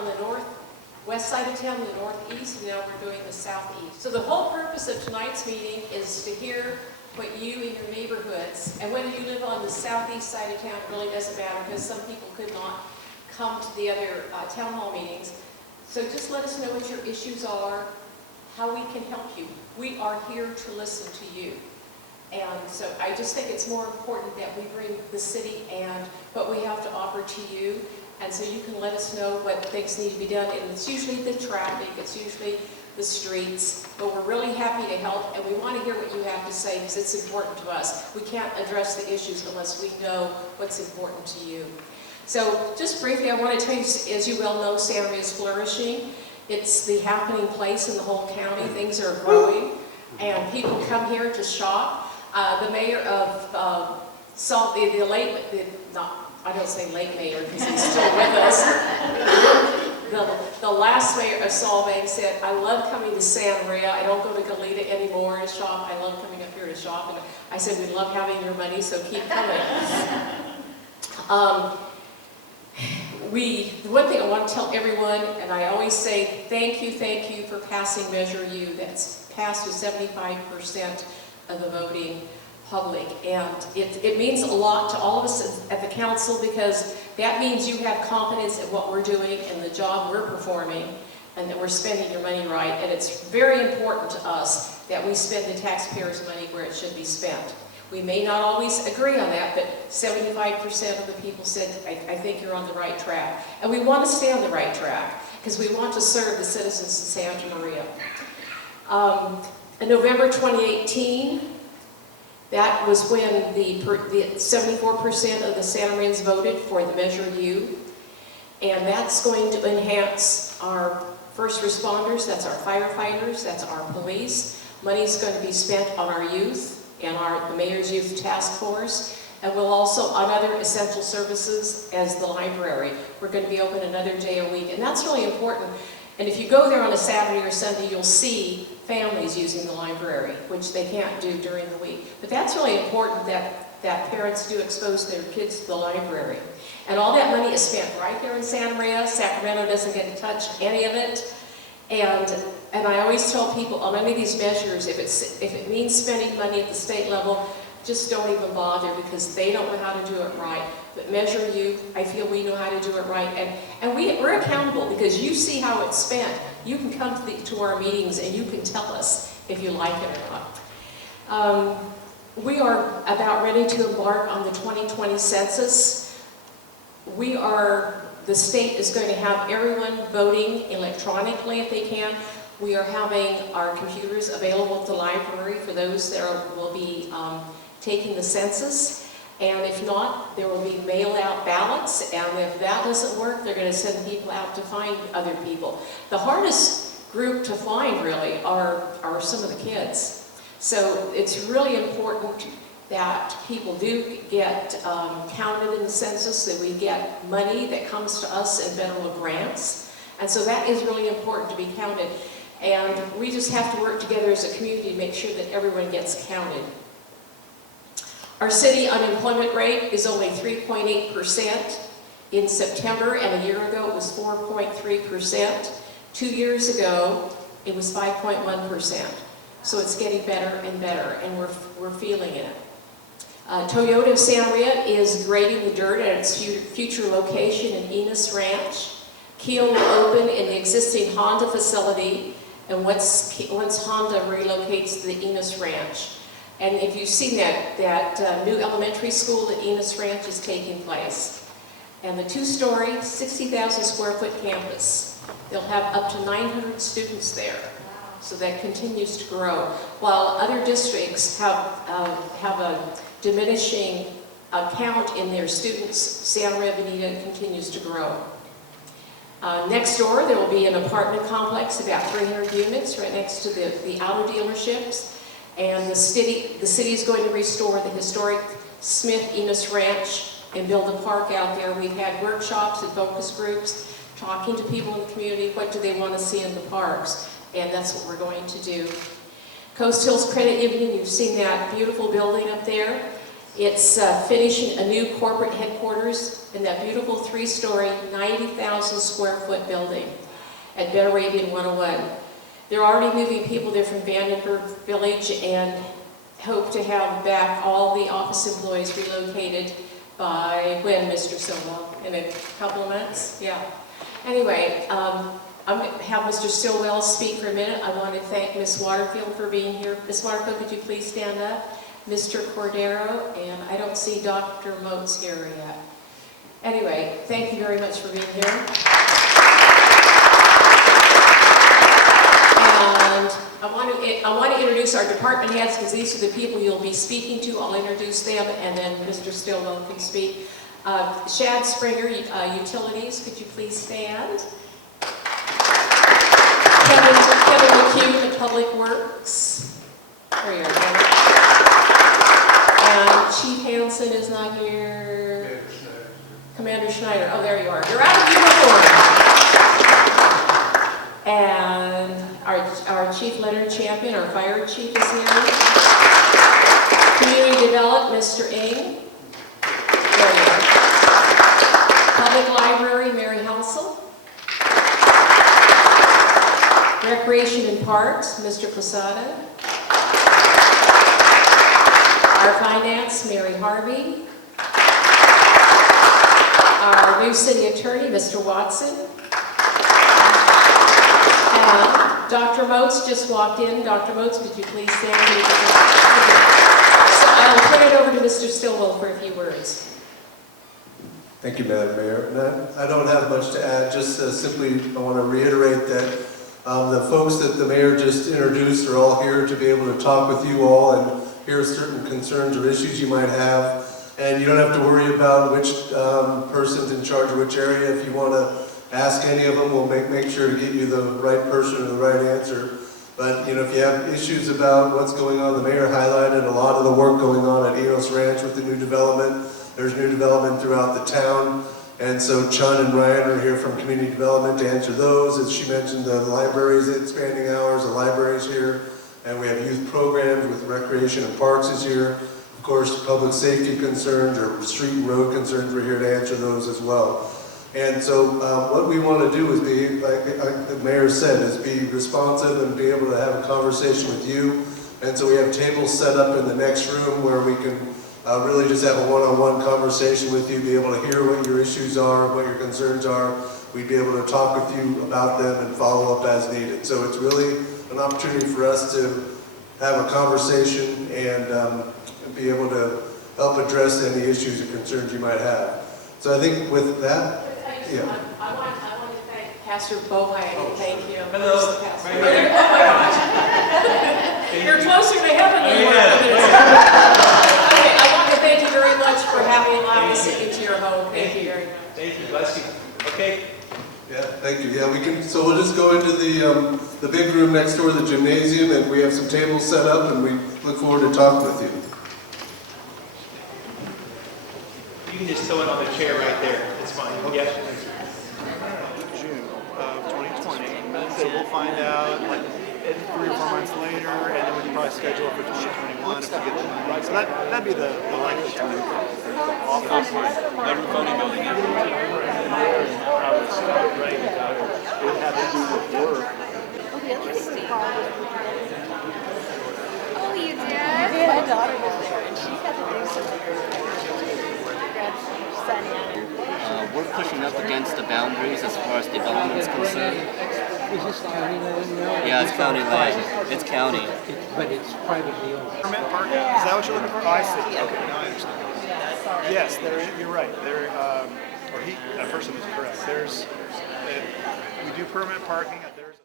on the west side of town, the northeast, and now we're doing the southeast. So the whole purpose of tonight's meeting is to hear what you in your neighborhoods, and whether you live on the southeast side of town, it really doesn't matter because some people could not come to the other town hall meetings. So just let us know what your issues are, how we can help you. We are here to listen to you. And so I just think it's more important that we bring the city and what we have to offer to you. And so you can let us know what things need to be done. And it's usually the traffic, it's usually the streets, but we're really happy to help, and we want to hear what you have to say because it's important to us. We can't address the issues unless we know what's important to you. So just briefly, I want to tell you, as you well know, Santa Maria is flourishing. It's the happening place in the whole county. Things are growing, and people come here to shop. The mayor of I don't say late mayor because he's still with us. The last mayor of Solvang said, I love coming to Santa Maria. I don't go to Goleta anymore to shop. I love coming up here to shop. And I said, we love having your money, so keep coming. The one thing I want to tell everyone, and I always say thank you for passing Measure U. That's passed with 75% of the voting public, and it means a lot to all of us at the council because that means you have confidence in what we're doing and the job we're performing and that we're spending your money right. And it's very important to us that we spend the taxpayers' money where it should be spent. We may not always agree on that, but 75% of the people said, I think you're on the right track. And we want to stay on the right track because we want to serve the citizens of Santa Maria. In November 2018, that was when the 74% of the Santa Marians voted for the Measure U. And that's going to enhance our first responders, that's our firefighters, that's our police. Money's going to be spent on our youth and the Mayor's Youth Task Force. And we'll also, on other essential services as the library. We're going to be open another day a week. And that's really important. And if you go there on a Saturday or Sunday, you'll see families using the library, which they can't do during the week. But that's really important that parents do expose their kids to the library. And all that money is spent right there in Santa Maria. Sacramento doesn't get to touch any of it. And I always tell people on any of these measures, if it means spending money at the state level, just don't even bother because they don't know how to do it right. But Measure U, I feel we know how to do it right. And we're accountable because you see how it's spent. You can come to our meetings and you can tell us if you like it or not. We are about ready to embark on the 2020 census. The state is going to have everyone voting electronically if they can. We are having our computers available at the library for those that will be taking the census. And if not, there will be mail-out ballots, and if that doesn't work, they're going to send people out to find other people. The hardest group to find, really, are some of the kids. So it's really important that people do get counted in the census, that we get money that comes to us in federal grants. And so that is really important to be counted. And we just have to work together as a community to make sure that everyone gets counted. Our city unemployment rate is only 3.8% in September, and a year ago it was 4.3%. 2 years ago, it was 5.1%. So it's getting better and better, and we're feeling it. Toyota of Santa Maria is grading the dirt at its future location in Enos Ranch. Kia will open in the existing Honda facility, and once Honda relocates to the Enos Ranch. And if you've seen that new elementary school at Enos Ranch is taking place. And the two-story, 60,000 square foot campus. They'll have up to 900 students there. So that continues to grow. While other districts have a diminishing count in their students, Santa Maria Bonita continues to grow. Next door, there will be an apartment complex, about 300 units, right next to the auto dealerships. And the city is going to restore the historic Smith Enos Ranch and build a park out there. We've had workshops and focus groups, talking to people in the community, what do they want to see in the parks, and that's what we're going to do. Coast Hills Credit Union, you've seen that beautiful building up there. It's finishing a new corporate headquarters in that beautiful 3-story, 90,000 square foot building at Ben Arabian 101. They're already moving people there from Vandenberg Village and hope to have back all the office employees relocated by when, Mr. Silwell? In a couple of months? Yeah. Anyway, I'm going to have Mr. Stillwell speak for a minute. I want to thank Ms. Waterfield for being here. Ms. Waterfield, could you please stand up? Mr. Cordero, and I don't see Dr. Motes here yet. Anyway, thank you very much for being here. And I want to introduce our department heads because these are the people you'll be speaking to. I'll introduce them and then Mr. Stillwell can speak. Shad Springer, Utilities, could you please stand? Kevin McHugh, Public Works. There you are. And Chief Hansen is not here. Commander Schneider. Oh, there you are. You're out of uniform. And our Chief Leonard Champion, our Fire Chief, is here. Community Development, Mr. Ng. There you are. Public Library, Mary Helsel. Recreation and Parks, Mr. Posada. Our Finance, Mary Harvey. Our new City Attorney, Mr. Watson. And Dr. Motes just walked in. Dr. Motes, could you please stand? So I'll turn it over to Mr. Stillwell for a few words. Thank you, Madam Mayor. And I don't have much to add, just simply I want to reiterate that the folks that the mayor just introduced are all here to be able to talk with you all and hear certain concerns or issues you might have. And you don't have to worry about which person's in charge of which area. If you want to ask any of them, we'll make sure to get you the right person or the right answer. But you know, if you have issues about what's going on, the mayor highlighted a lot of the work going on at Enos Ranch with the new development. There's new development throughout the town. And so Chun and Ryan are here from Community Development to answer those. As she mentioned, the library's expanding hours, the library's here. And we have youth programs with Recreation and Parks is here. Of course, public safety concerns or street and road concerns, we're here to answer those as well. And so what we want to do is be, like the mayor said, is be responsive and be able to have a conversation with you. And so we have tables set up in the next room where we can really just have a one-on-one conversation with you, be able to hear what your issues are, what your concerns are. We'd be able to talk with you about them and follow up as needed. So it's really an opportunity for us to have a conversation and be able to help address any issues or concerns you might have. So I think with that, yeah. I want to thank Pastor Bohai. Thank you. Hello. Oh my gosh. You're closer to heaven than you are. Okay, I want to thank you very much for having allowed us into your home. Thank you very much. Thank you. Bless you. Okay. Yeah, thank you. Yeah, we can. So we'll just go into the big room next door, the gymnasium, and we have some tables set up, and we look forward to talking with you. You can just throw it on the chair right there. It's fine. Okay. Yeah. June of 2020. So we'll find out like 3 or 4 months later, and then we can probably schedule it for 2021 if we get the money. So that'd be the likely time. Never funny building it. Right. It would have to do with work. Interesting. Oh, you did? Yeah, my daughter was there, and she had to do something. We're pushing up against the boundaries as far as development is concerned. Is this county land now? Yeah, it's county land. It's county. But it's privately owned. Permit parking? Is that what you're looking for? Oh, I see. Okay, now I understand. Yes, you're right. That person is correct. We do permit parking. There's